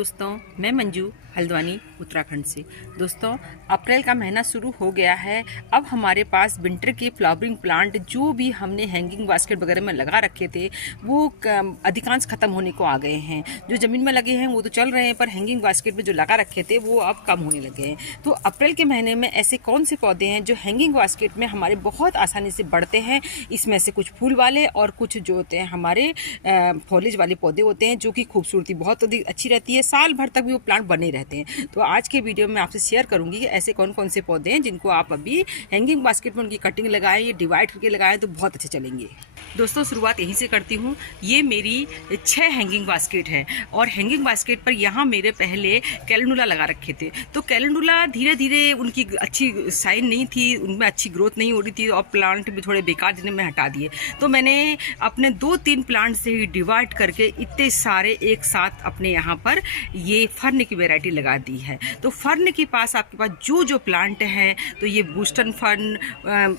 दोस्तों, मैं मंजू हल्द्वानी उत्तराखंड से। दोस्तों, अप्रैल का महीना शुरू हो गया है। अब हमारे पास विंटर के फ्लावरिंग प्लांट जो भी हमने हैंगिंग बास्केट वगैरह में लगा रखे थे वो अधिकांश खत्म होने को आ गए हैं। जो ज़मीन में लगे हैं वो तो चल रहे हैं, पर हैंगिंग बास्केट में जो लगा रखे थे वो अब कम होने लगे हैं। तो अप्रैल के महीने में ऐसे कौन से पौधे हैं जो हैंगिंग बास्केट में हमारे बहुत आसानी से बढ़ते हैं। इसमें से कुछ फूल वाले और कुछ जो होते हैं हमारे फॉलेज वाले पौधे होते हैं, जो कि खूबसूरती बहुत अच्छी रहती है। साल भर तक भी वो प्लांट बने रहते हैं। तो आज के वीडियो में आपसे शेयर करूंगी कि ऐसे कौन कौन से पौधे हैं जिनको आप अभी हैंगिंग बास्केट में उनकी कटिंग लगाएं, ये डिवाइड करके लगाएं तो बहुत अच्छे चलेंगे। दोस्तों, शुरुआत यहीं से करती हूँ। ये मेरी 6 हैंगिंग बास्केट हैं और हैंगिंग बास्केट पर यहाँ मेरे पहले कैलेंडुला लगा रखे थे। तो कैलेंडुला धीरे धीरे उनकी अच्छी साइन नहीं थी, उनमें अच्छी ग्रोथ नहीं हो रही थी और प्लांट भी थोड़े बेकार जिन्हें मैं हटा दिए। तो मैंने अपने 2-3 प्लांट से ही डिवाइड करके इतने सारे एक साथ अपने यहाँ पर ये फर्न की वैरायटी लगा दी है। तो फर्न के पास आपके पास जो प्लांट है, तो ये बूस्टन फर्न,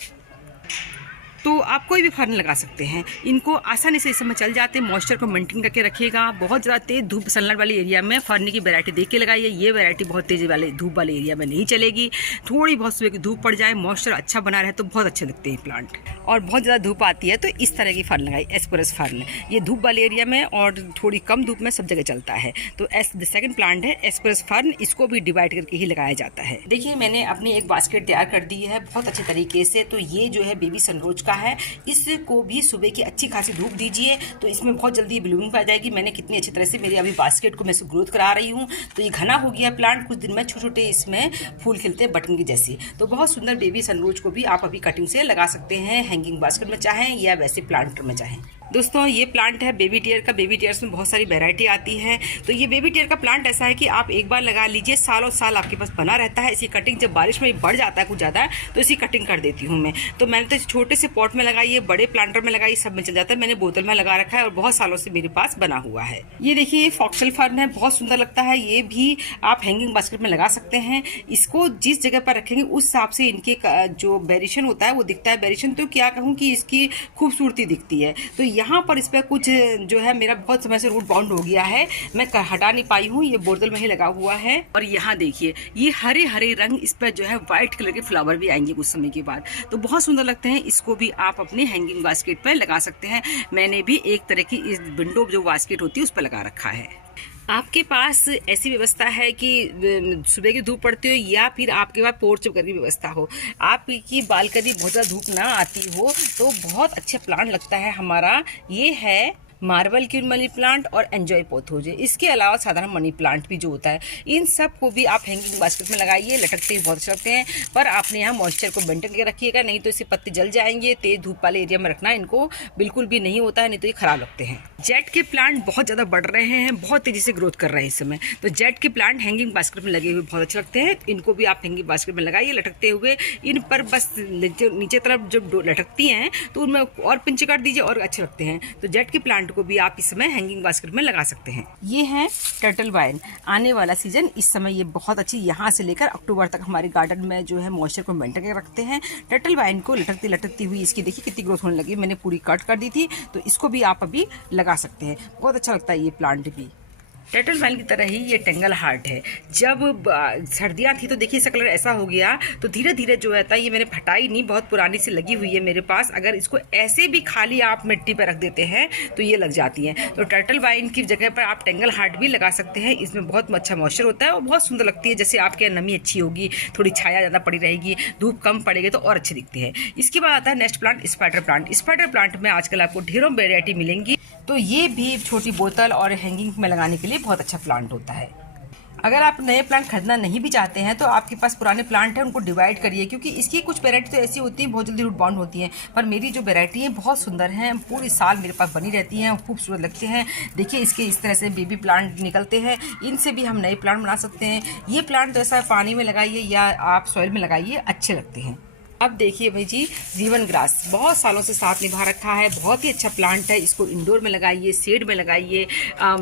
तो आप कोई भी फर्न लगा सकते हैं। इनको आसानी से इस समय चल जाते हैं। मॉइस्चर को मेंटेन करके रखिएगा। बहुत ज़्यादा तेज़ धूप सनलाइट वाले एरिया में फर्न की वैरायटी देख के लगाइए। ये वैरायटी बहुत तेज़ी वाले धूप वाले एरिया में नहीं चलेगी। थोड़ी बहुत सुबह की धूप पड़ जाए, मॉइस्चर अच्छा बना रहे तो बहुत अच्छे लगते हैं प्लांट। और बहुत ज़्यादा धूप आती है तो इस तरह की फर्न लगाई, एस्पेरस फर्न। ये धूप वाले एरिया में और थोड़ी कम धूप में सब जगह चलता है। तो सेकंड प्लांट है एस्पेरस फर्न, इसको भी डिवाइड करके ही लगाया जाता है। देखिए, मैंने अपनी एक बास्केट तैयार कर दी है बहुत अच्छे तरीके से। तो ये जो है बेबी सनरोज का है। इसको भी सुबह की अच्छी खासी धूप दीजिए तो इसमें बहुत जल्दी ब्लूमिंग आ जाएगी। मैंने कितनी अच्छी तरह से मेरी अभी बास्केट को मैं से ग्रोथ करा रही हूँ। तो ये घना हो गया प्लांट, कुछ दिन में छोटे छोटे इसमें फूल खिलते हैं बटन की जैसे। तो बहुत सुंदर बेबी सनरोज को भी आप अभी कटिंग से लगा सकते हैं, हैंगिंग बास्केट में चाहें या वैसे प्लांट में चाहें। दोस्तों, ये प्लांट है बेबी टियर का। बेबी टियर्स में बहुत सारी वैरायटी आती है। तो ये बेबी टियर का प्लांट ऐसा है कि आप एक बार लगा लीजिए, सालों साल आपके पास बना रहता है। इसकी कटिंग जब बारिश में बढ़ जाता है कुछ ज़्यादा तो इसकी कटिंग कर देती हूँ मैं। तो मैंने तो छोटे से पॉट में लगाई है, बड़े प्लांटर में लगाई, सब में चल जाता है। मैंने बोतल में लगा रखा है और बहुत सालों से मेरे पास बना हुआ है। ये देखिए, ये फॉक्सल फर्न है, बहुत सुंदर लगता है। ये भी आप हैंगिंग बास्केट में लगा सकते हैं। इसको जिस जगह पर रखेंगे उस हिसाब से इनके जो वेरिएशन होता है वो दिखता है। वेरिएशन तो क्या कहूँ कि इसकी खूबसूरती दिखती है। तो यहाँ पर इस पर कुछ जो है मेरा बहुत समय से रूट बाउंड हो गया है, मैं हटा नहीं पाई हूँ। ये बोतल में ही लगा हुआ है। और यहाँ देखिए, ये हरे हरे रंग, इस पर जो है व्हाइट कलर के फ्लावर भी आएंगे कुछ समय के बाद, तो बहुत सुंदर लगते हैं। इसको भी आप अपने हैंगिंग बास्केट पर लगा सकते हैं। मैंने भी एक तरह की इस विंडो जो बास्केट होती है उस पर लगा रखा है। आपके पास ऐसी व्यवस्था है कि सुबह की धूप पड़ती हो या फिर आपके पास पोर्च वगैरह की व्यवस्था हो, आपकी बालकनी बहुत ज़्यादा धूप ना आती हो, तो बहुत अच्छा प्लांट लगता है हमारा। ये है मार्बल क्यून मनी प्लांट और एंजॉय पोथोजे। इसके अलावा साधारण मनी प्लांट भी जो होता है, इन सब को भी आप हैंगिंग बास्केट में लगाइए। लटकते भी बहुत अच्छे लगते हैं, पर आपने यहाँ मॉइस्चर को मेंटेन करके रखिएगा, नहीं तो इसके पत्ते जल जाएंगे। तेज धूप वाले एरिया में रखना इनको बिल्कुल भी नहीं होता है, नहीं तो ये खराब लगते हैं। जेट के प्लांट बहुत ज़्यादा बढ़ रहे हैं, बहुत तेज़ी से ग्रोथ कर रहे हैं इस समय। तो जेट के प्लांट हैंगिंग बास्केट में लगे हुए बहुत अच्छे लगते हैं। इनको भी आप हैंगिंग बास्केट में लगाइए लटकते हुए। इन पर बस नीचे तरफ जब लटकती हैं तो उनमें और पिंच कर दीजिए और अच्छे लगते हैं। तो जेट के प्लांट को भी आप इस समय हैंगिंग बास्केट में लगा सकते हैं। ये है टर्टल वाइन। आने वाला सीजन इस समय ये बहुत अच्छी, यहाँ से लेकर अक्टूबर तक हमारे गार्डन में जो है मॉइस्चर को मेंटेन करके रखते हैं। टर्टल वाइन को लटकती लटकती हुई इसकी देखिए कितनी ग्रोथ होने लगी। मैंने पूरी कट कर दी थी, तो इसको भी आप अभी लगा सकते हैं। बहुत अच्छा लगता है ये प्लांट भी। टर्टल वाइन की तरह ही ये टेंगल हार्ट है। जब सर्दियाँ थी तो देखिए इसका कलर ऐसा हो गया, तो धीरे धीरे जो है ये मैंने फटाई नहीं, बहुत पुरानी सी लगी हुई है मेरे पास। अगर इसको ऐसे भी खाली आप मिट्टी पर रख देते हैं तो ये लग जाती हैं। तो टर्टल वाइन की जगह पर आप टेंगल हार्ट भी लगा सकते हैं। इसमें बहुत अच्छा मॉइस्चर होता है और बहुत सुंदर लगती है। जैसे आपके नमी अच्छी होगी, थोड़ी छाया ज़्यादा पड़ी रहेगी, धूप कम पड़ेगी तो और अच्छे दिखते हैं। इसके बाद आता है next plant, spider plant. Spider plant में आजकल आपको ढेरों वेरायटी मिलेंगी। तो ये भी छोटी बोतल और हैंगिंग में लगाने के लिए बहुत अच्छा प्लांट होता है। अगर आप नए प्लांट खरीदना नहीं भी चाहते हैं तो आपके पास पुराने प्लांट हैं उनको डिवाइड करिए, क्योंकि इसकी कुछ वैरायटी तो ऐसी होती है बहुत जल्दी रूट बाउंड होती हैं, पर मेरी जो वैरायटी है बहुत सुंदर हैं, पूरी साल मेरे पास बनी रहती हैं, खूबसूरत लगते हैं। देखिए इसके इस तरह से बेबी प्लांट निकलते हैं, इनसे भी हम नए प्लांट बना सकते हैं। ये प्लांट तो ऐसा पानी में लगाइए या आप सॉइल में लगाइए, अच्छे लगते हैं। अब देखिए भाई जी, जीवन ग्रास बहुत सालों से साथ निभा रखा है, बहुत ही अच्छा प्लांट है। इसको इंडोर में लगाइए, शेड में लगाइए,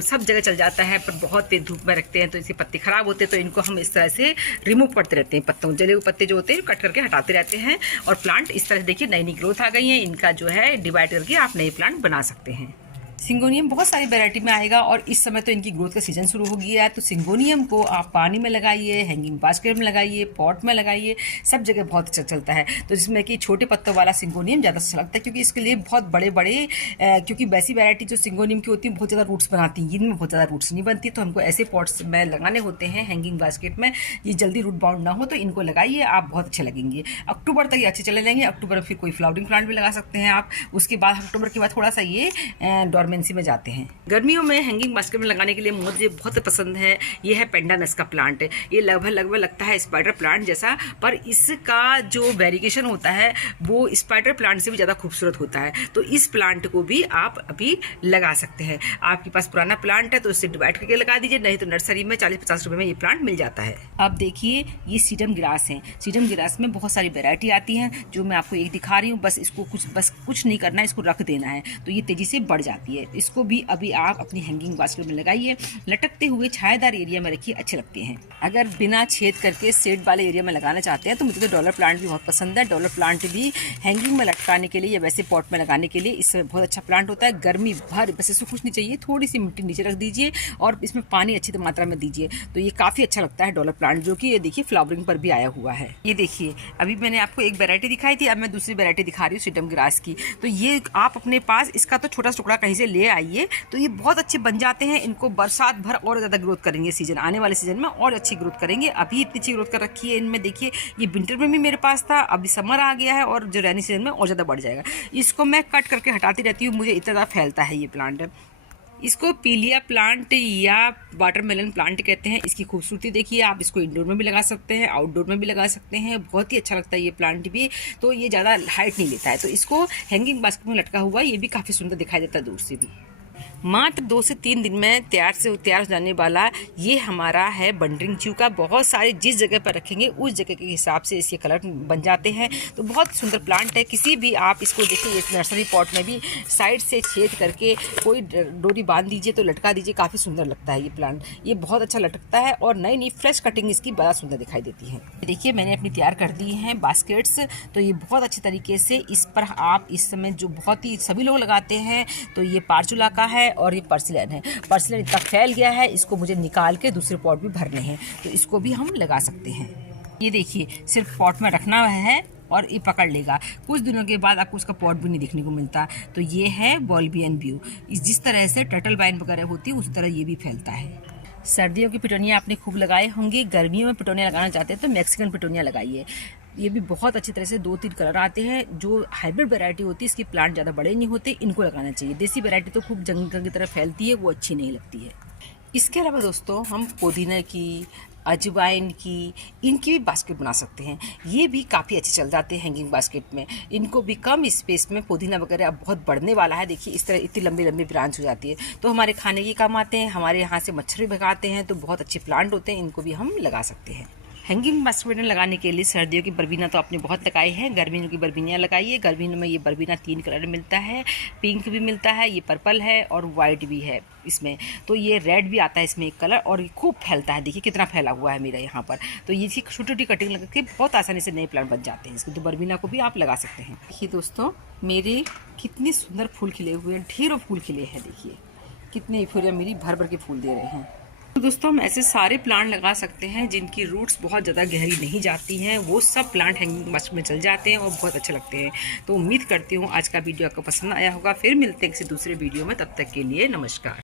सब जगह चल जाता है, पर बहुत तेज धूप में रखते हैं तो इसके पत्ते खराब होते हैं। तो इनको हम इस तरह से रिमूव करते रहते हैं, पत्तों जले हुए पत्ते जो होते हैं कट करके हटाते रहते हैं। और प्लांट इस तरह से देखिए नई नई ग्रोथ आ गई है, इनका जो है डिवाइड करके आप नए प्लांट बना सकते हैं। सिंगोनियम बहुत सारी वैरायटी में आएगा और इस समय तो इनकी ग्रोथ का सीजन शुरू हो गया है। तो सिंगोनियम को आप पानी में लगाइए, हैंगिंग बास्केट में लगाइए, पॉट में लगाइए, सब जगह बहुत अच्छा चलता है। तो जिसमें कि छोटे पत्तों वाला सिंगोनियम ज़्यादा अच्छा लगता है, क्योंकि इसके लिए बहुत बड़े बड़े क्योंकि वैसी वैरायटी जो सिंगोनियम की होती है बहुत ज़्यादा रूट्स बनाती हैं, इनमें बहुत ज़्यादा रूट्स नहीं बनती। तो हमको ऐसे पॉट्स में लगाने होते हैं हैंगिंग बास्केट में, ये जल्दी रूट बाउंड ना हो, तो इनको लगाइए, आप बहुत अच्छे लगेंगे। अक्टूबर तक ये अच्छे चले जाएंगे। अक्टूबर में फिर कोई फ्लावरिंग प्लांट भी लगा सकते हैं आप। उसके बाद अक्टूबर के बाद थोड़ा सा ये डॉर्मेंसी में जाते हैं। गर्मियों में हैंगिंग बास्केट में लगाने के लिए मुझे बहुत पसंद है, ये है पेंडानस का प्लांट। ये लगभग लगता है स्पाइडर प्लांट जैसा, पर इसका जो वेरिएशन होता है वो स्पाइडर प्लांट से भी ज़्यादा खूबसूरत होता है। तो इस प्लांट को भी आप अभी लगा सकते हैं। आपके पास पुराना प्लांट है तो इससे डिवाइड करके लगा दीजिए, नहीं तो नर्सरी में 40-50 रुपए में ये प्लांट मिल जाता है। अब देखिए ये सीडम ग्रास है। सीडम ग्रास में बहुत सारी वेरायटी आती हैं, जो मैं आपको एक दिखा रही हूँ। बस इसको कुछ नहीं करना है, इसको रख देना है तो ये तेजी से बढ़ जाती है। इसको भी अभी आप अपनी हैंगिंग बास्केट में लगाइए, लटकते हुए छायादार एरिया में रखिए, अच्छे लगते हैं। अगर बिना छेद करके शेड वाले एरिया में लगाना चाहते हैं तो मुझे तो डॉलर प्लांट भी बहुत पसंद है। डॉलर प्लांट भी हैंगिंग में लटकाने के लिए या वैसे पॉट में लगाने के लिए इसमें बहुत अच्छा प्लांट होता है। गर्मी भर बस इसको कुछ नहीं चाहिए, थोड़ी सी मिट्टी नीचे रख दीजिए और इसमें पानी अच्छी मात्रा में दीजिए, तो ये काफ़ी अच्छा लगता है डॉलर प्लांट, जो कि ये देखिए फ्लावरिंग पर भी आया हुआ है। ये देखिए अभी मैंने आपको एक वैरायटी दिखाई थी, अब मैं दूसरी वैरायटी दिखा रही हूँ सीडम ग्रास की। तो ये आप अपने पास इसका तो छोटा टुकड़ा कहीं से ले आइए, तो ये बहुत अच्छे बन जाते हैं। इनको बरसात भर और ज़्यादा ग्रोथ करेंगे, सीजन आने वाले सीजन में और अच्छी ग्रोथ करेंगे। अभी इतनी अच्छी ग्रोथ कर रखी है इनमें, देखिए ये विंटर में भी मेरे पास था, अभी समर आ गया है और जो रेनी सीजन में और ज़्यादा बढ़ जाएगा। इसको मैं कट करके हटाती रहती हूँ, मुझे इतना ज़्यादा फैलता है ये प्लांट। इसको पीलिया प्लांट या वाटरमेलन प्लांट कहते हैं। इसकी खूबसूरती देखिए, आप इसको इंडोर में भी लगा सकते हैं, आउटडोर में भी लगा सकते हैं, बहुत ही अच्छा लगता है ये प्लांट भी। तो ये ज़्यादा हाइट नहीं लेता है, तो इसको हैंगिंग बास्केट में लटका हुआ ये भी काफ़ी सुंदर दिखाई देता है दूर से भी। मात्र 2 से 3 दिन में तैयार हो जाने वाला ये हमारा है बंडरिंग च्यूका। बहुत सारे जिस जगह पर रखेंगे उस जगह के हिसाब से इसके कलर बन जाते हैं। तो बहुत सुंदर प्लांट है। किसी भी आप इसको देखिए, इस नर्सरी पॉट में भी साइड से छेद करके कोई डोरी बांध दीजिए तो लटका दीजिए, काफ़ी सुंदर लगता है ये प्लांट। ये बहुत अच्छा लटकता है और नई नई फ्रेश कटिंग इसकी बड़ा सुंदर दिखाई देती है। देखिए मैंने अपनी तैयार कर दी हैं बास्केट्स, तो ये बहुत अच्छी तरीके से इस पर आप इस समय जो बहुत ही सभी लोग लगाते हैं, तो ये पार्चुला का है और ये पर्सिलन है। पर्सिलन इतना फैल गया है, इसको मुझे निकाल के दूसरे पॉट भी भरने हैं, तो इसको भी हम लगा सकते हैं। ये देखिए सिर्फ पॉट में रखना है और ये पकड़ लेगा। कुछ दिनों के बाद आपको उसका पॉट भी नहीं देखने को मिलता। तो ये है बॉल्बियन व्यू। जिस तरह से टर्टल वाइन वगैरह होती है उस तरह ये भी फैलता है। सर्दियों की पिटोनिया आपने खूब लगाए होंगे, गर्मियों में पिटोनिया लगाना चाहते हैं तो मैक्सिकन पिटोनिया लगाइए। ये भी बहुत अच्छी तरह से 2-3 कलर आते हैं। जो हाइब्रिड वैरायटी होती है इसकी प्लांट ज़्यादा बड़े नहीं होते, इनको लगाना चाहिए। देसी वैरायटी तो खूब जंगल की तरह फैलती है, वो अच्छी नहीं लगती है। इसके अलावा दोस्तों हम पुदीना की, अजवाइन की, इनकी भी बास्केट बना सकते हैं। ये भी काफ़ी अच्छे चल जाते हैं हैंगिंग बास्केट में। इनको भी कम स्पेस में पुदीना वगैरह अब बहुत बढ़ने वाला है। देखिए इस तरह इतनी लंबी लंबी ब्रांच हो जाती है, तो हमारे खाने के काम आते हैं, हमारे यहाँ से मच्छर भी भगाते हैं, तो बहुत अच्छे प्लांट होते हैं, इनको भी हम लगा सकते हैं। हैंगिंग बास्केट में लगाने के लिए सर्दियों की बरबीना तो आपने बहुत लगाई है, गर्मियों की बरबीनियाँ लगाइए। गर्मियों में ये बरबीना 3 कलर में मिलता है, पिंक भी मिलता है, ये पर्पल है और वाइट भी है इसमें। तो ये रेड भी आता है इसमें एक कलर, और ये खूब फैलता है। देखिए कितना फैला हुआ है मेरा यहाँ पर। तो ये छोटी छोटी कटिंग लगा के बहुत आसानी से नए प्लांट बन जाते हैं इसके। तो बरबीना को भी आप लगा सकते हैं। देखिए दोस्तों मेरे कितने सुंदर फूल खिले हुए हैं, ढेरों फूल खिले हैं। देखिए कितने फूल मेरी भर भर के फूल दे रहे हैं। तो दोस्तों हम ऐसे सारे प्लांट लगा सकते हैं जिनकी रूट्स बहुत ज़्यादा गहरी नहीं जाती हैं, वो सब प्लांट हैंगिंग बास्केट में चल जाते हैं और बहुत अच्छे लगते हैं। तो उम्मीद करती हूँ आज का वीडियो आपको पसंद आया होगा। फिर मिलते हैं किसी दूसरे वीडियो में, तब तक के लिए नमस्कार।